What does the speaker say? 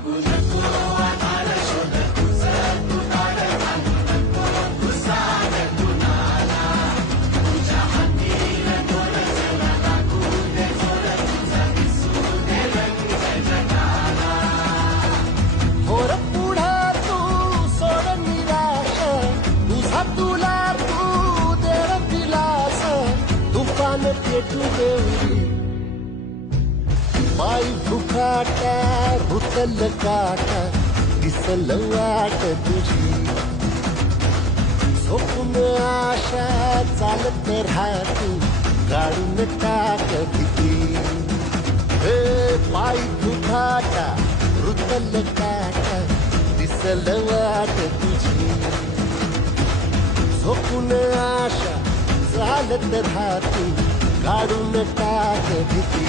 थोर पुढं तू सोड निराश, तुझा तुला तू देव दिलास, तुफान पेटू देवी पायी फुकाटा रुतल काटा, दिसल वाट तुझी झोपून आशा चालत राहतू, काढून टाक भीती हे पायी फुकाटा रुतल काटा, दिसल वाट तुझी झोपून आशा चालत राहतू, काढून टाक भीती